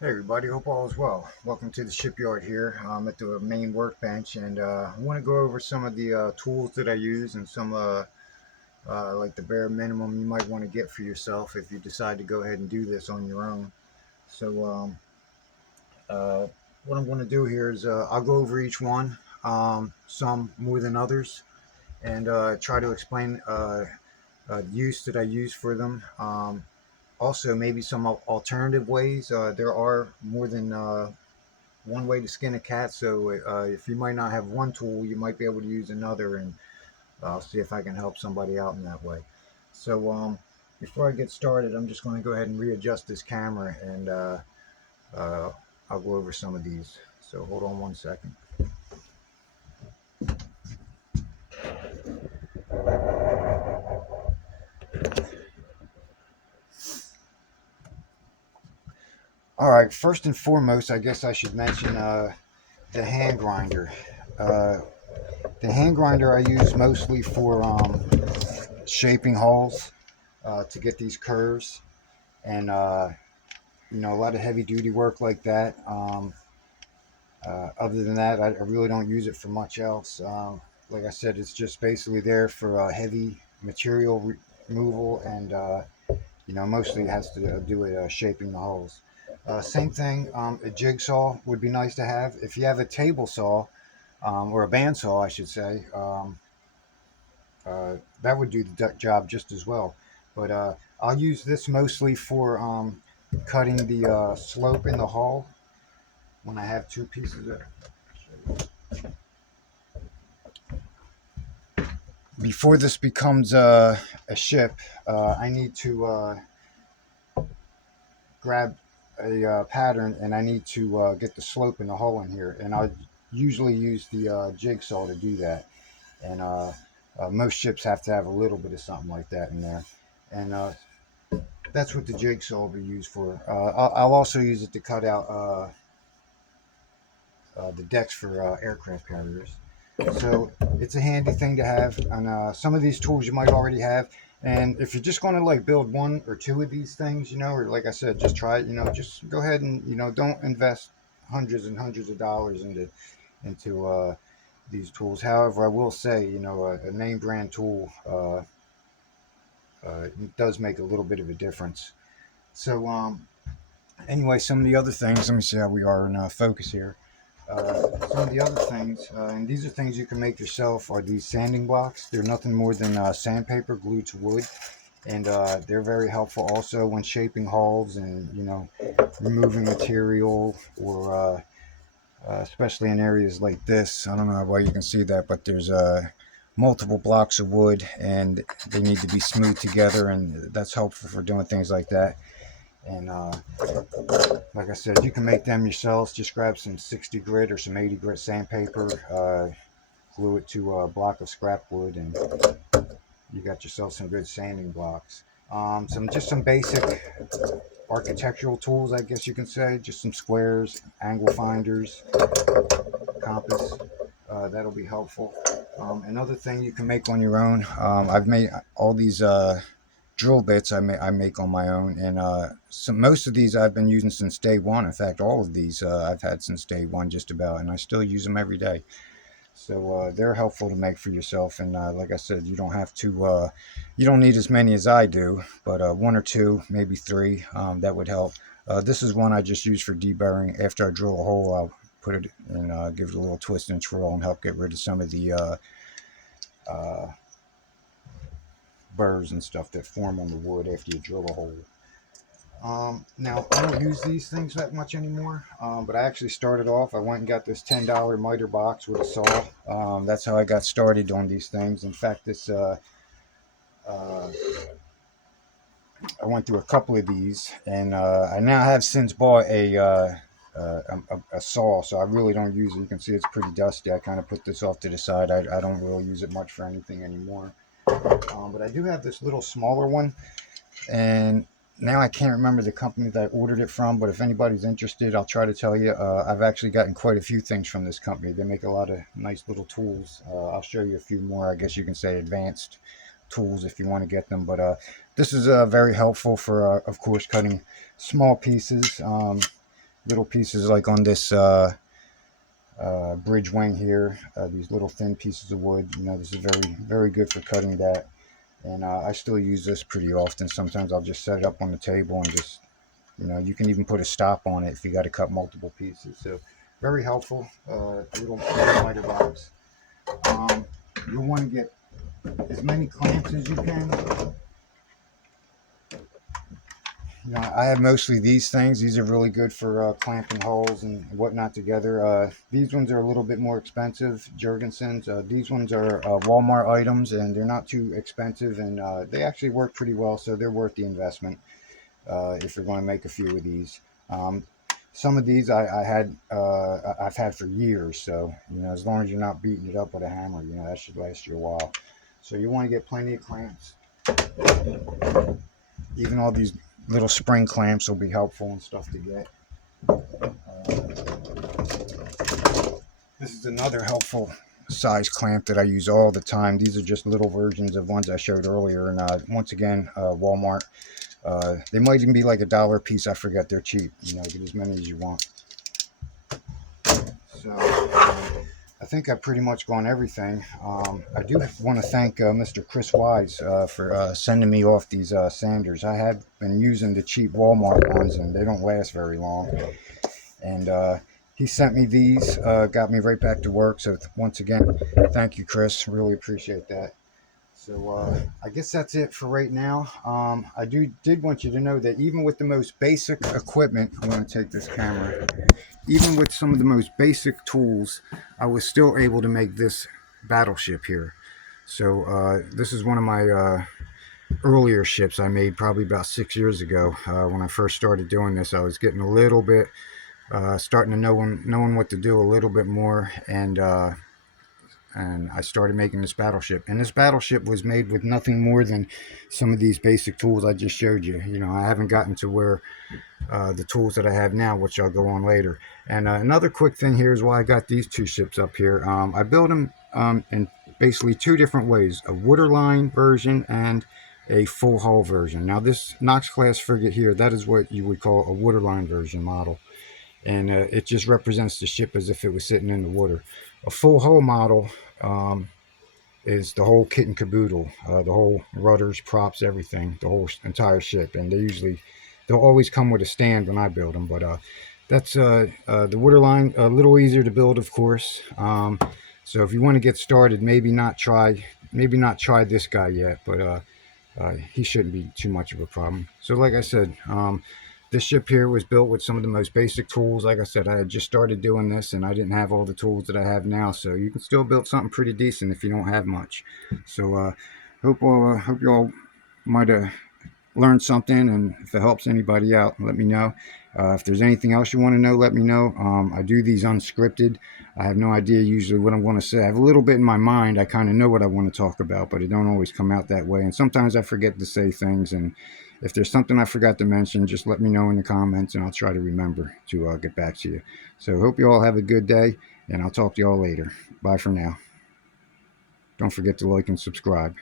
Hey everybody, hope all is well. Welcome to the shipyard here. I'm at the main workbench and I want to go over some of the tools that I use and some like the bare minimum you might want to get for yourself if you decide to go ahead and do this on your own. So uh, what I'm going to do here is I'll go over each one, some more than others, and try to explain use that I use for them. Also, maybe some alternative ways. There are more than one way to skin a cat. So if you might not have one tool, you might be able to use another, and I'll see if I can help somebody out in that way. So before I get started, I'm just going to go ahead and readjust this camera, and uh, I'll go over some of these. So hold on one second. All right, first and foremost, I guess I should mention the hand grinder. Uh, the hand grinder I use mostly for shaping holes to get these curves, and a lot of heavy duty work like that. Other than that, I really don't use it for much else. Like I said, it's just basically there for heavy material removal, and mostly it has to do with shaping the holes. Same thing, a jigsaw would be nice to have. If you have a table saw, or a bandsaw, I should say, that would do the job just as well. But I'll use this mostly for cutting the slope in the hull when I have two pieces of. Before this becomes a ship, I need to grab a pattern, and I need to get the slope in the hull in here. And I usually use the jigsaw to do that. And most ships have to have a little bit of something like that in there. And that's what the jigsaw will be used for. I'll also use it to cut out the decks for aircraft carriers. So it's a handy thing to have. And some of these tools you might already have. And if you're just going to like build one or two of these things, or like I said, just try it. Just go ahead and don't invest hundreds and hundreds of dollars into these tools. However, I will say, a name brand tool does make a little bit of a difference. So anyway, some of the other things. Let me see how we are in focus here. Some of the other things, and these are things you can make yourself, are these sanding blocks. They're nothing more than sandpaper glued to wood, and they're very helpful also when shaping hulls and removing material, or especially in areas like this. I don't know why you can see that, but there's multiple blocks of wood, and they need to be smoothed together, and that's helpful for doing things like that. And like I said, you can make them yourselves. Just grab some 60 grit or some 80 grit sandpaper, glue it to a block of scrap wood, and you got yourself some good sanding blocks. Some basic architectural tools, I guess you can say. Just some squares, angle finders, compass. That'll be helpful. Another thing you can make on your own. I've made all these drill bits I make on my own, and most of these I've been using since day one. In fact, all of these I've had since day one, just about, and I still use them every day. So they're helpful to make for yourself, and like I said, you don't need as many as I do, but one or two, maybe three, that would help. This is one I just use for deburring. After I drill a hole, I'll put it and give it a little twist and twirl and help get rid of some of the uh, burrs and stuff that form on the wood after you drill a hole. Now, I don't use these things that much anymore, but I actually started off. I went and got this $10 miter box with a saw. That's how I got started on these things. In fact, uh, I went through a couple of these, and I now have since bought a saw, so I really don't use it. You can see it's pretty dusty. I kind of put this off to the side. I don't really use it much for anything anymore. But I do have this little smaller one, and now I can't remember the company that I ordered it from, but if anybody's interested, I'll try to tell you. I've actually gotten quite a few things from this company. They make a lot of nice little tools. I'll show you a few more, I guess you can say advanced tools if you want to get them. But this is very helpful for, of course, cutting small pieces. little pieces like on this bridge wing here, these little thin pieces of wood. You know, this is very good for cutting that. And I still use this pretty often. Sometimes I'll just set it up on the table and just, you know, you can even put a stop on it if you got to cut multiple pieces. So very helpful, little miter box. You'll want to get as many clamps as you can. You know, I have mostly these things. These are really good for clamping holes and whatnot together. These ones are a little bit more expensive, Jurgensen's. These ones are Walmart items, and they're not too expensive, and they actually work pretty well, so they're worth the investment if you're going to make a few of these. Some of these I've had for years, so you know, as long as you're not beating it up with a hammer, you know, that should last you a while. So you want to get plenty of clamps. Even all these little spring clamps will be helpful and stuff to get. This is another helpful size clamp that I use all the time. These are just little versions of ones I showed earlier, and once again, Walmart. They might even be like $1 a piece. I forget. They're cheap. You know, get as many as you want. So I think I've pretty much gone everything. I do want to thank Mr. Chris Wise for sending me off these sanders. I have been using the cheap Walmart ones, and they don't last very long. And he sent me these, got me right back to work. So once again, thank you, Chris. Really appreciate that. So I guess that's it for right now. I did want you to know that even with the most basic equipment, I'm going to take this camera. Even with some of the most basic tools, I was still able to make this battleship here. So this is one of my earlier ships I made probably about 6 years ago. When I first started doing this, I was getting a little bit, starting to knowing what to do a little bit more, and I started making this battleship. And this battleship was made with nothing more than some of these basic tools I just showed you. You know, I haven't gotten to where the tools that I have now, which I'll go on later. And another quick thing here is why I got these two ships up here. I built them in basically two different ways: a waterline version and a full hull version. Now this Knox class frigate here, that is what you would call a waterline version model, and it just represents the ship as if it was sitting in the water. A full hull model is the whole kit and caboodle, the whole rudders, props, everything, the whole entire ship. And they'll always come with a stand when I build them. But that's the waterline, a little easier to build, of course. So if you want to get started, maybe not try this guy yet, but he shouldn't be too much of a problem. So like I said, this ship here was built with some of the most basic tools. Like I said, I had just started doing this, and I didn't have all the tools that I have now. So you can still build something pretty decent if you don't have much. So hope you all might have learned something, and if it helps anybody out, let me know. If there's anything else you want to know, let me know. I do these unscripted. I have no idea usually what I'm going to say. I have a little bit in my mind. I kind of know what I want to talk about, but it don't always come out that way. And sometimes I forget to say things. And if there's something I forgot to mention, just let me know in the comments, and I'll try to remember to get back to you. So hope you all have a good day, and I'll talk to you all later. Bye for now. Don't forget to like and subscribe.